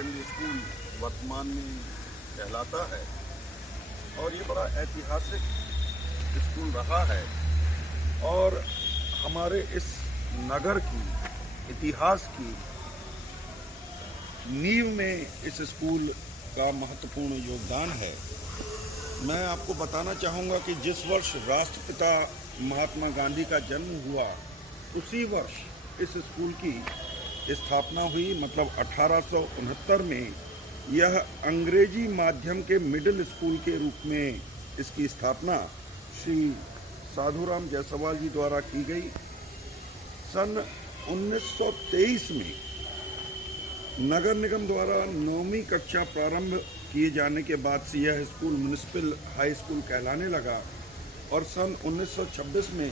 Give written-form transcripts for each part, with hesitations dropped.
Secondary school वर्तमान में कहलाता है और ये बड़ा ऐतिहासिक स्कूल रहा है और हमारे इस नगर की इतिहास की नींव में इस स्कूल का महत्वपूर्ण योगदान है। मैं आपको बताना चाहूँगा कि जिस वर्ष राष्ट्रपिता महात्मा गांधी का जन्म हुआ उसी वर्ष इस स्कूल की स्थापना हुई, मतलब 1869 में यह अंग्रेजी माध्यम के मिडिल स्कूल के रूप में इसकी स्थापना श्री साधुराम जायसवाल जी द्वारा की गई। सन 1923 में नगर निगम द्वारा 9वीं कक्षा प्रारंभ किए जाने के बाद से यह स्कूल म्युनिसिपल हाई स्कूल कहलाने लगा और सन 1926 में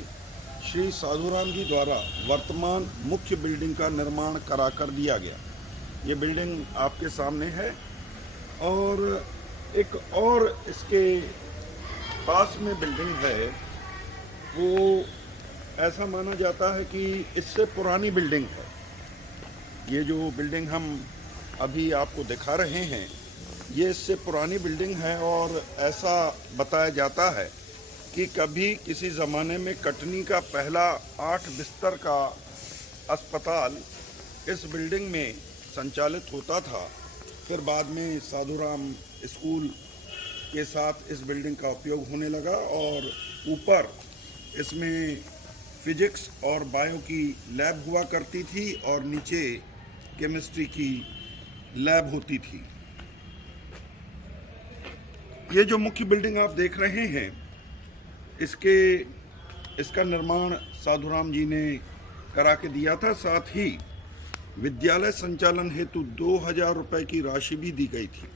श्री साधुराम जी द्वारा वर्तमान मुख्य बिल्डिंग का निर्माण करा कर दिया गया। ये बिल्डिंग आपके सामने है और एक और इसके पास में बिल्डिंग है, वो ऐसा माना जाता है कि इससे पुरानी बिल्डिंग है। ये जो बिल्डिंग हम अभी आपको दिखा रहे हैं ये इससे पुरानी बिल्डिंग है और ऐसा बताया जाता है कि कभी किसी ज़माने में कटनी का पहला 8 बिस्तर का अस्पताल इस बिल्डिंग में संचालित होता था। फिर बाद में साधुराम स्कूल के साथ इस बिल्डिंग का उपयोग होने लगा और ऊपर इसमें फिजिक्स और बायो की लैब हुआ करती थी और नीचे केमिस्ट्री की लैब होती थी। ये जो मुख्य बिल्डिंग आप देख रहे हैं इसका निर्माण साधुराम जी ने करा के दिया था। साथ ही विद्यालय संचालन हेतु 2000 रुपए की राशि भी दी गई थी।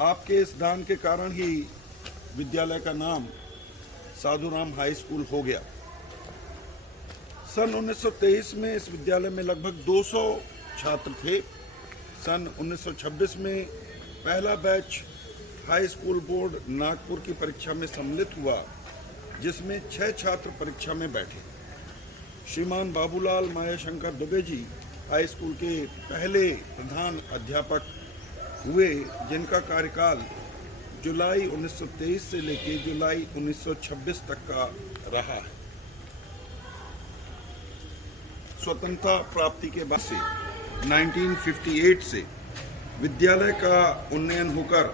आपके इस दान के कारण ही विद्यालय का नाम साधुराम हाई स्कूल हो गया। सन 1923 में इस विद्यालय में लगभग 200 छात्र थे। सन 1926 में पहला batch high school board Nagpur की परीक्षा में सम्मिलित हुआ जिसमें 6 छात्र परीक्षा में बैठे। श्रीमान बाबूलाल मायाशंकर दुबे जी हाई स्कूल के पहले प्रधान अध्यापक हुए जिनका कार्यकाल जुलाई 1923 से लेकर जुलाई 1926 तक का रहा है। स्वतंत्रता प्राप्ति के बाद से 1958 से विद्यालय का उन्नयन होकर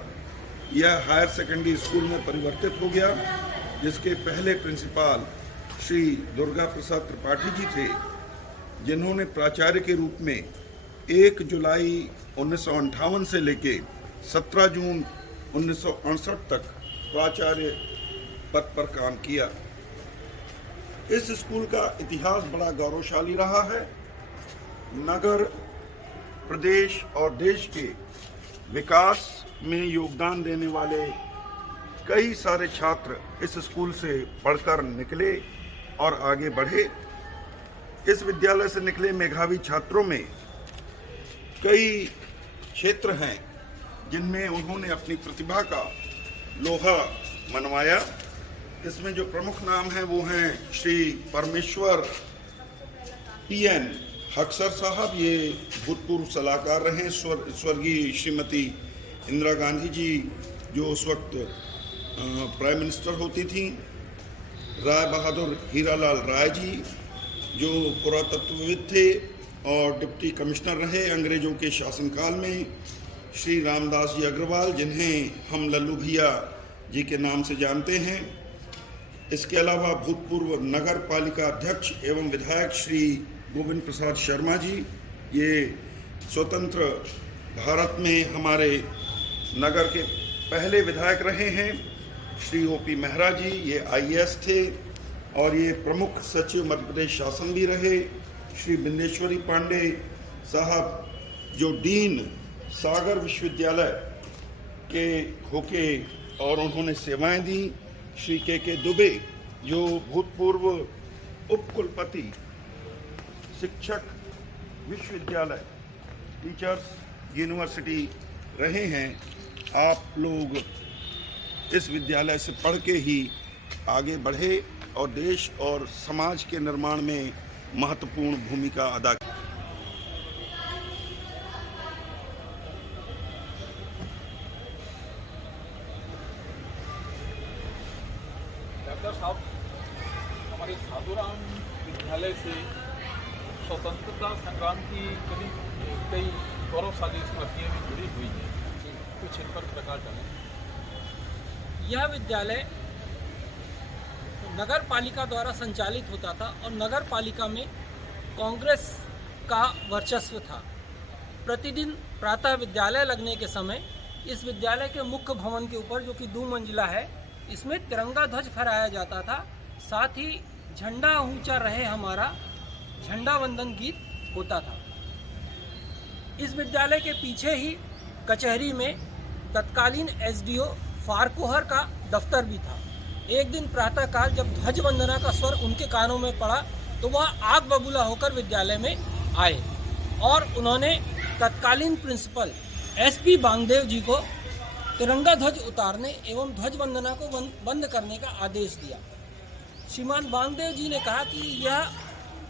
यह हायर सेकेंडरी स्कूल में परिवर्तित हो गया, जिसके पहले प्रिंसिपाल श्री दुर्गा प्रसाद त्रिपाठी जी थे, जिन्होंने प्राचार्य के रूप में 1 जुलाई 1958 से लेके 17 जून 1968 तक प्राचार्य पद पर काम किया। इस स्कूल का इतिहास बड़ा गौरवशाली रहा है। नगर, प्रदेश और देश के विकास में योगदान देने वाले कई सारे छात्र इस स्कूल से पढ़कर निकले और आगे बढ़े। इस विद्यालय से निकले मेधावी छात्रों में कई क्षेत्र हैं जिनमें उन्होंने अपनी प्रतिभा का लोहा मनवाया। इसमें जो प्रमुख नाम हैं वो हैं श्री परमेश्वर PN हक्सर साहब, ये भूतपूर्व सलाहकार रहे स्वर्गीय श्रीमती इंदिरा गांधी जी जो उस वक्त प्राइम मिनिस्टर होती थी। राय बहादुर हीरालाल राय जी जो पुरातत्वविद थे और डिप्टी कमिश्नर रहे अंग्रेजों के शासनकाल में। श्री रामदास जी अग्रवाल जिन्हें हम लल्लू भैया जी के नाम से जानते हैं। इसके अलावा भूतपूर्व नगर पालिका अध्यक्ष एवं विधायक श्री गोविंद प्रसाद शर्मा जी, ये स्वतंत्र भारत में हमारे नगर के पहले विधायक रहे हैं। श्री OP मेहरा जी, ये IAS थे और ये प्रमुख सचिव मध्य प्रदेश शासन भी रहे। श्री बिंदेश्वरी पांडे साहब जो डीन सागर विश्वविद्यालय के होके और उन्होंने सेवाएं दी। श्री KK दुबे जो भूतपूर्व उपकुलपति शिक्षक विश्वविद्यालय टीचर्स यूनिवर्सिटी रहे हैं। आप लोग इस विद्यालय से पढ़ के ही आगे बढ़े और देश और समाज के निर्माण में महत्वपूर्ण भूमिका अदा की। विद्यालय से स्वतंत्रता संग्राम की कई गौरवशाली स्मृतियाँ भी जुड़ी हुई हैं, कुछ इन पर प्रकाश डालें। यह विद्यालय नगर पालिका द्वारा संचालित होता था और नगर पालिका में कांग्रेस का वर्चस्व था। प्रतिदिन प्रातः विद्यालय लगने के समय इस विद्यालय के मुख्य भवन के ऊपर, जो कि 2 मंजिला है, इसमें तिरंगा ध्वज फहराया जाता था। साथ ही झंडा ऊंचा रहे हमारा झंडा वंदन गीत होता था। इस विद्यालय के पीछे ही कचहरी में तत्कालीन एसडीओ फारकोहर का दफ्तर भी था। एक दिन प्रातःकाल जब ध्वज वंदना का स्वर उनके कानों में पड़ा तो वह आग बबूला होकर विद्यालय में आए और उन्होंने तत्कालीन प्रिंसिपल एसपी बांगदेव जी को तिरंगा ध्वज उतारने एवं ध्वज वंदना को बंद करने का आदेश दिया। श्रीमान बांगदेव जी ने कहा कि यह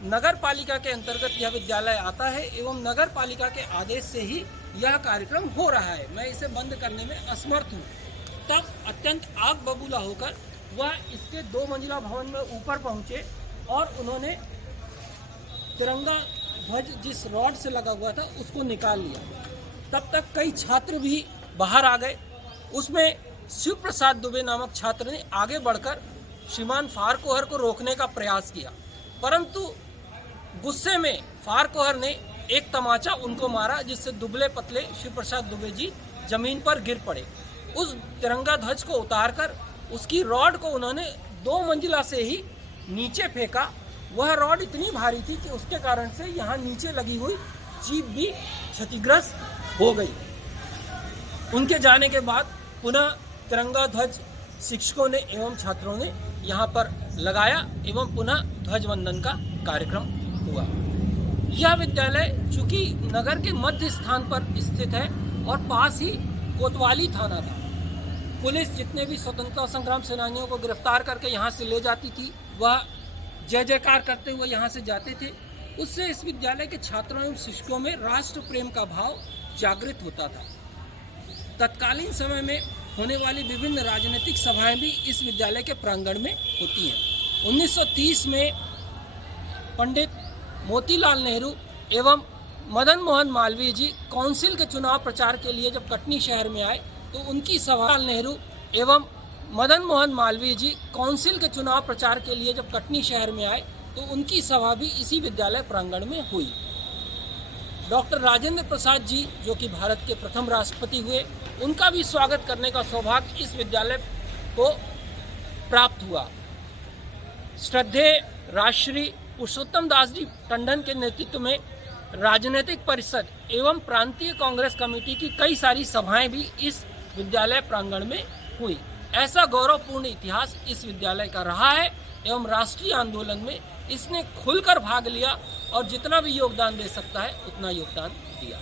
नगर पालिका के अंतर्गत यह विद्यालय आता है एवं नगर पालिका के आदेश से ही यह कार्यक्रम हो रहा है, मैं इसे बंद करने में असमर्थ हूँ। तब अत्यंत आग बबूला होकर वह इसके 2 मंजिला भवन में ऊपर पहुँचे और उन्होंने तिरंगा ध्वज जिस रॉड से लगा हुआ था उसको निकाल लिया। तब तक कई छात्र भी बाहर आ गए। उसमें शिव प्रसाद दुबे नामक छात्र ने आगे बढ़कर श्रीमान फारकोहर को रोकने का प्रयास किया, परंतु गुस्से में फारकोहर ने एक तमाचा उनको मारा, जिससे दुबले पतले शिव प्रसाद दुबे जी जमीन पर गिर पड़े। उस तिरंगा ध्वज को उतारकर उसकी रॉड को उन्होंने 2 मंजिला से ही नीचे फेंका। वह रॉड इतनी भारी थी कि उसके कारण से यहाँ नीचे लगी हुई जीप भी क्षतिग्रस्त हो गई। उनके जाने के बाद पुनः तिरंगा ध्वज शिक्षकों ने एवं छात्रों ने यहाँ पर लगाया एवं पुनः ध्वज वंदन का कार्यक्रम हुआ। यह विद्यालय चूँकि नगर के मध्य स्थान पर स्थित है और पास ही कोतवाली थाना था। पुलिस जितने भी स्वतंत्रता संग्राम सेनानियों को गिरफ्तार करके यहाँ से ले जाती थी, वह जय जयकार करते हुए यहाँ से जाते थे। उससे इस विद्यालय के छात्रों एवं शिक्षकों में राष्ट्र प्रेम का भाव जागृत होता था। तत्कालीन समय में होने वाली विभिन्न राजनीतिक सभाएं भी इस विद्यालय के प्रांगण में होती हैं। 1930 में पंडित मोतीलाल नेहरू एवं मदन मोहन मालवीय जी काउंसिल के चुनाव प्रचार के लिए जब कटनी शहर में आए तो उनकी सभा नेहरू एवं मदन मोहन मालवीय जी काउंसिल के चुनाव प्रचार के लिए जब कटनी शहर में आए तो उनकी सभा भी इसी विद्यालय प्रांगण में हुई। डॉक्टर राजेंद्र प्रसाद जी, जो कि भारत के प्रथम राष्ट्रपति हुए, उनका भी स्वागत करने का सौभाग्य इस विद्यालय को प्राप्त हुआ। श्रद्धेय राजश्री पुरुषोत्तम दास जी टंडन के नेतृत्व में राजनीतिक परिषद एवं प्रांतीय कांग्रेस कमेटी की कई सारी सभाएं भी इस विद्यालय प्रांगण में हुई। ऐसा गौरवपूर्ण इतिहास इस विद्यालय का रहा है एवं राष्ट्रीय आंदोलन में इसने खुलकर भाग लिया और जितना भी योगदान दे सकता है उतना योगदान दिया।